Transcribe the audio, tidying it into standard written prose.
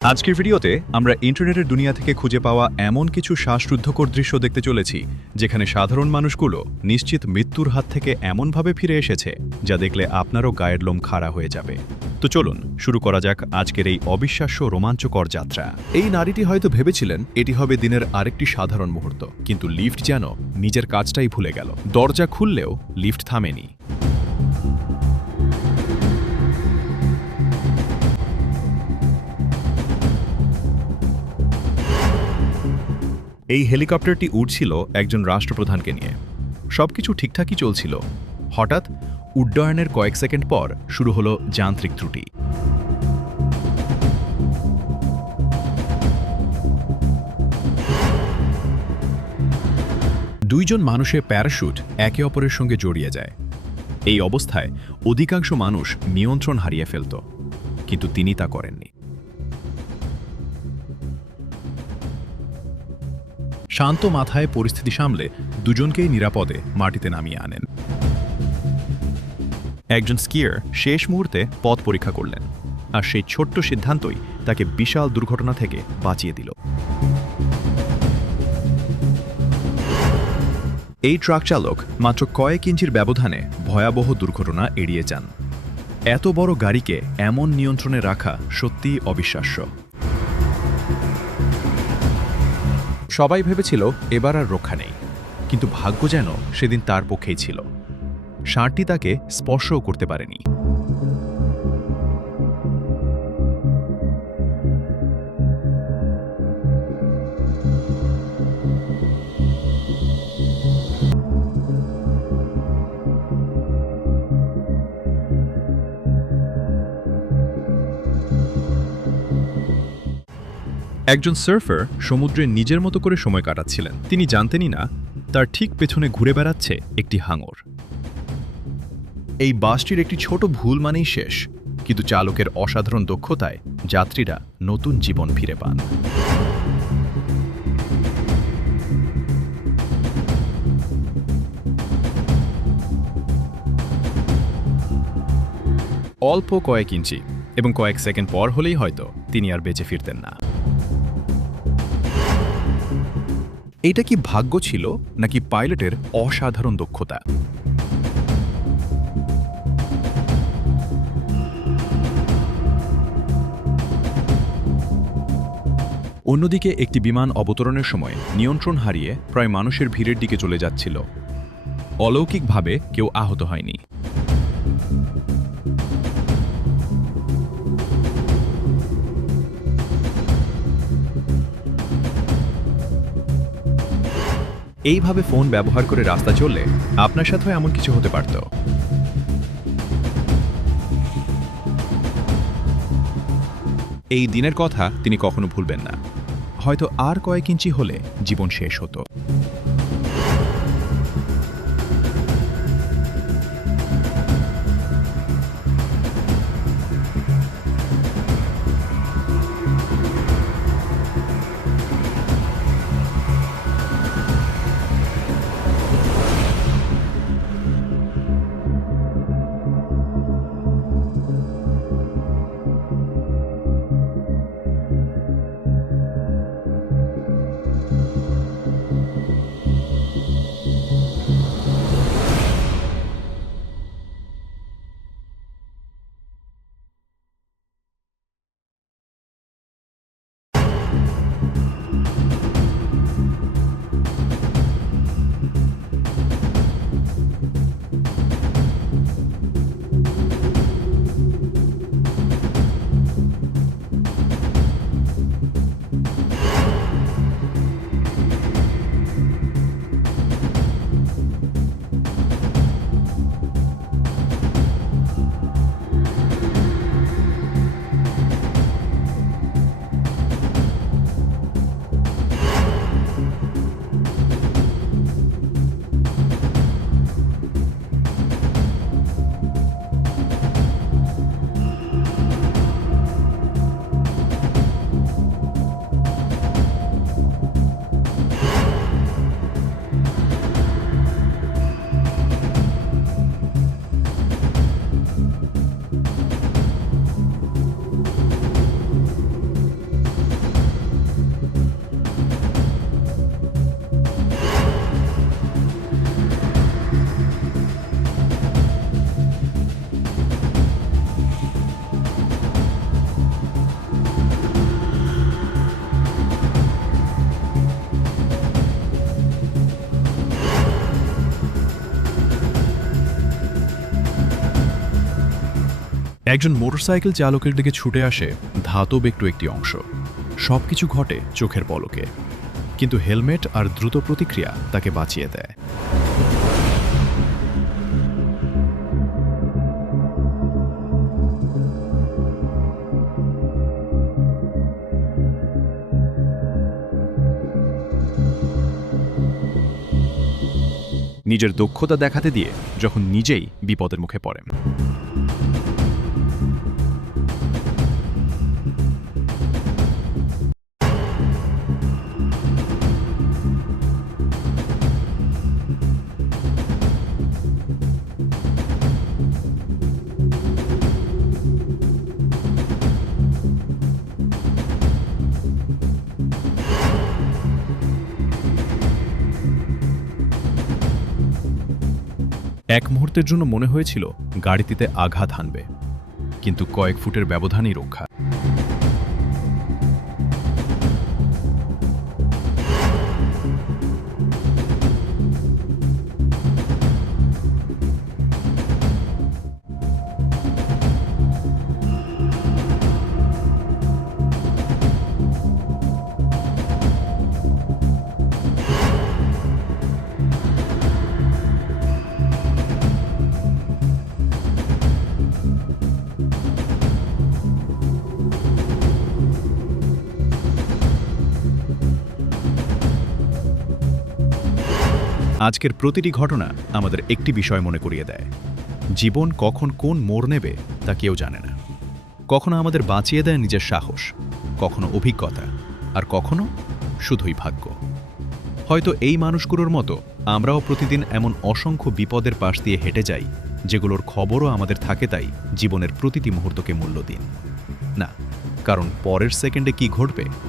আজকের ভিডিওতে আমরা ইন্টারনেটের দুনিয়া থেকে খুঁজে পাওয়া এমন কিছু শ্বাসরুদ্ধকর দৃশ্য দেখতে চলেছি যেখানে সাধারণ মানুষগুলো নিশ্চিত মৃত্যুর হাত থেকে এমনভাবে ফিরে এসেছে যা দেখলে আপনারও গায়ের লোম খাড়া হয়ে যাবে। তো চলুন শুরু করা যাক আজকের এই অবিশ্বাস্য রোমাঞ্চকর যাত্রা। এই নারীটি হয়তো ভেবেছিলেন এটি হবে দিনের আরেকটি সাধারণ মুহূর্ত, কিন্তু লিফট যেন নিজের কাজটাই ভুলে গেল। দরজা খুললেও লিফট থামেনি। এই হেলিকপ্টারটি উড়ছিল একজন রাষ্ট্রপ্রধানকে নিয়ে। সবকিছু ঠিকঠাকই চলছিল। হঠাৎ উড্ডয়নের কয়েক সেকেন্ড পর শুরু হলো যান্ত্রিক ত্রুটি। দুইজন মানুষের প্যারাশুট একে অপরের সঙ্গে জড়িয়ে যায়। এই অবস্থায় অধিকাংশ মানুষ নিয়ন্ত্রণ হারিয়ে ফেলত, কিন্তু তিনি তা করেননি। শান্ত মাথায় পরিস্থিতি সামলে দুজনকেই নিরাপদে মাটিতে নামিয়ে আনেন। একজন স্কিয়ার শেষ মুহূর্তে পথ পরীক্ষা করলেন, আর সেই ছোট্ট সিদ্ধান্তই তাকে বিশাল দুর্ঘটনা থেকে বাঁচিয়ে দিল। এই ট্রাক চালক মাত্র কয়েক ইঞ্চির ব্যবধানে ভয়াবহ দুর্ঘটনা এড়িয়ে যান। এত বড় গাড়িকে এমন নিয়ন্ত্রণে রাখা সত্যিই অবিশ্বাস্য। সবাই ভেবেছিল এবার আর রক্ষা নেই, কিন্তু ভাগ্য যেন সেদিন তার পক্ষেই ছিল। ষাঁড়টি তাকে স্পর্শও করতে পারেনি। একজন সার্ফার সমুদ্রে নিজের মতো করে সময় কাটাচ্ছিলেন। তিনি জানতেনই না তার ঠিক পেছনে ঘুরে বেড়াচ্ছে একটি হাঙর। এই বাসটির একটি ছোট ভুল মানেই শেষ, কিন্তু চালকের অসাধারণ দক্ষতায় যাত্রীরা নতুন জীবন ফিরে পান। অল্প কয়েক ইঞ্চি এবং কয়েক সেকেন্ড পর হলেই হয়তো তিনি আর বেঁচে ফিরতেন না। এটা কি ভাগ্য ছিল নাকি পাইলটের অসাধারণ দক্ষতা? অন্যদিকে একটি বিমান অবতরণের সময় নিয়ন্ত্রণ হারিয়ে প্রায় মানুষের ভিড়ের দিকে চলে যাচ্ছিল। অলৌকিকভাবে কেউ আহত হয়নি। এইভাবে ফোন ব্যবহার করে রাস্তা চললে আপনার সাথেও এমন কিছু হতে পারত। এই দিনের কথা তিনি কখনো ভুলবেন না। হয়তো আর কয়েক ইঞ্চি হলে জীবন শেষ হতো। একজন মোটরসাইকেল চালকের দিকে ছুটে আসে ধাতব একটি অংশ। সবকিছু ঘটে চোখের পলকে, কিন্তু হেলমেট আর দ্রুত প্রতিক্রিয়া তাকে বাঁচিয়ে দেয়। নিজের দক্ষতা দেখাতে দিয়ে যখন নিজেই বিপদের মুখে পড়েন। এক মুহূর্তের জন্য মনে হয়েছিল গাড়িটিতে আঘাত হানবে, কিন্তু কয়েক ফুটের ব্যবধানই রক্ষা। আজকের প্রতিটি ঘটনা আমাদের একটি বিষয় মনে করিয়ে দেয়: জীবন কখন কোন মোড় নেবে তা কেউ জানে না। কখনো আমাদের বাঁচিয়ে দেয় নিজের সাহস, কখনো অভিজ্ঞতা, আর কখনো শুধুই ভাগ্য। হয়তো এই মানুষগুলোর মতো আমরাও প্রতিদিন এমন অসংখ্য বিপদের পাশ দিয়ে হেঁটে যাই, যেগুলোর খবরও আমাদের থাকে। তাই জীবনের প্রতিটি মুহূর্তকে মূল্য দিন না, কারণ পরের সেকেন্ডে কি ঘটবে